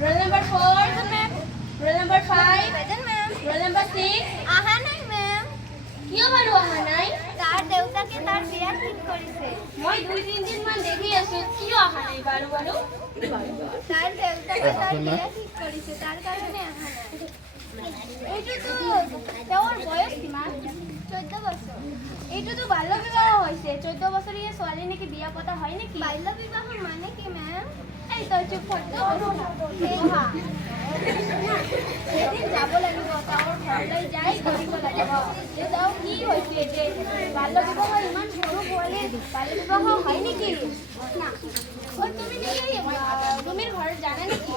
Roll number 4. Ma'am. Roll number 5. Present, ma'am. Roll number 6. আহা নাই ma'am কিয় বাৰু অহা নাই? তাৰ দেউতাকে তাৰ বিয়া ঠিক কৰিছে মই 2-3 দিন মান দেখি আছো কিয় অহা নাই বাৰু? তাৰ দেউতাকে তাৰ বিয়া ঠিক কৰিছে তাৰ কাৰণে আহা নাই এইটোতো তেওঁৰ বয়স কিমান? 14 বছৰ এইটোতো বাল্য বিবাহ হৈছে। 14 বছৰীয়া ছোৱালী নেকি বিয়া পতা হয় নেকি? বাল্য বিবাহ মানে কি মেম এই তই চুপ থাক। এদিন যাব লাগিব তেওঁৰ ঘৰলৈ যাই কৰিব লাগিব যে তেওঁ কি হৈছে যে বাল্য বিবাহ ইমান সৰু পোৱালী বাল্য বিবাহ হয় নেকি? তুমি নেকি তুমিৰ ঘৰত জানে নেকি?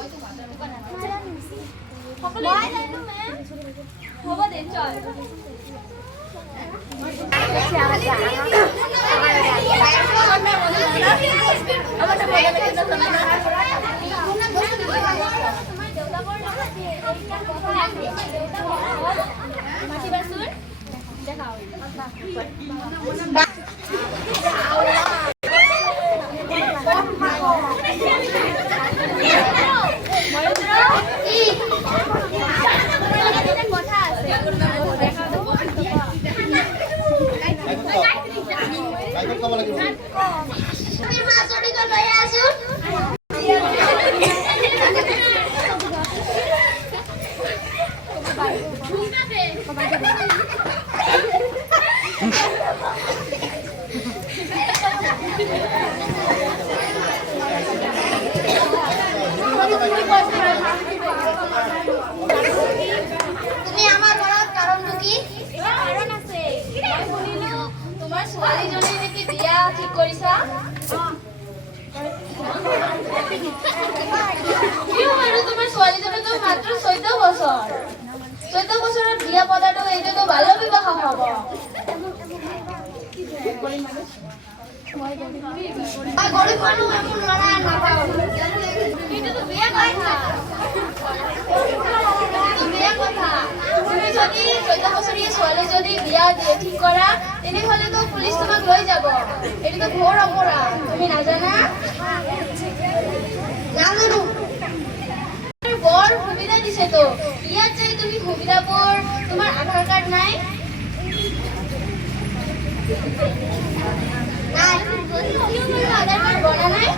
সকলোৱে জানো মেম হ'ব দে চল। মাতিবাচোন দেখাও। কথা আছে তুমি আমাৰ ঘৰত কাৰণটো কি কাৰণ আছে। মই শুনিলো তোমাৰ ছোৱালীজনী নেকি বিয়া ঠিক কৰিছা? কিয় বাৰু? তোমাৰ ছোৱালীজনীতো মাত্ৰ 14 বছৰ। 14 বছৰত বিয়া পতাটো এইটোতো বাল্য বিবাহ হ'ব। মই গরিব মানুহ এমন লড়া নাপাও এইটোতো বিয়া কথা। বিয়া কথা। তুমি যদি 14 বছৰীয়া ছোৱালী যদি বিয়া ঠিক কৰা তেনেহ'লেতো পুলিচ তোমাক লৈ যাব। এইটোতো ঘোৰ অপৰাধ। তুমি নাজানা? নাজানো বৰ সুবিধা দিছেতো। ইয়াত যাই তুমি সুবিধাবোৰ তোমাৰ আধাৰ কাৰ্ড নাই? নাই আধাৰ কাৰ্ড বনা নাই?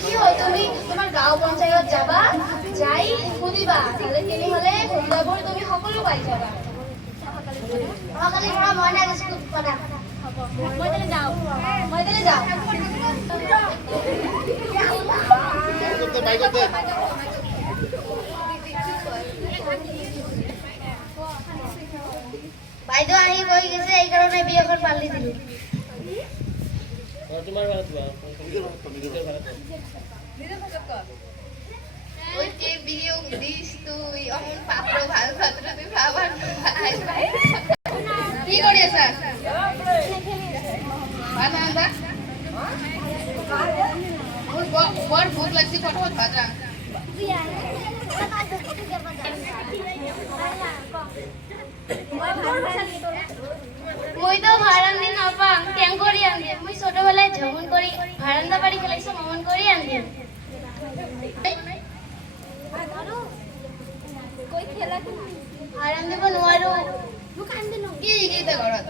কি হয় তুমি তোমাৰ গাঁও পঞ্চায়ত যাবা, যাই সুধিবা, তেনেহ'লে সুবিধাবোৰ তুমি সকলো পাই যাবা। অকালি পৰা মই না স্কুল পঢ়া মই তেনে যাওঁ। বাইদেউ আহি কৈ গৈছে এই কাৰণে বিয়াখন পালি দিলো তোমার ভাড়া দিবা নিজের ভাড়া ওই যে বিয়ে দিস তুই অমন পাত্র ভালো পাত্র তুই ভাবার কি করে স্যার ভালো আন্দা ওর বড় ভোগ লাগছে ফটোফট ভাজা মই তো ভাড়ান্দি নাপাম কেন কৰি আনিম? মই ছোটবেলায় ভ্ৰমণ কৰি ভাড়ান্দা বাড়ি খেলাইছো, ভ্ৰমণ কৰি আনিম। ভাড়ান দিব নোৱাৰো। কি গীতা ঘৰত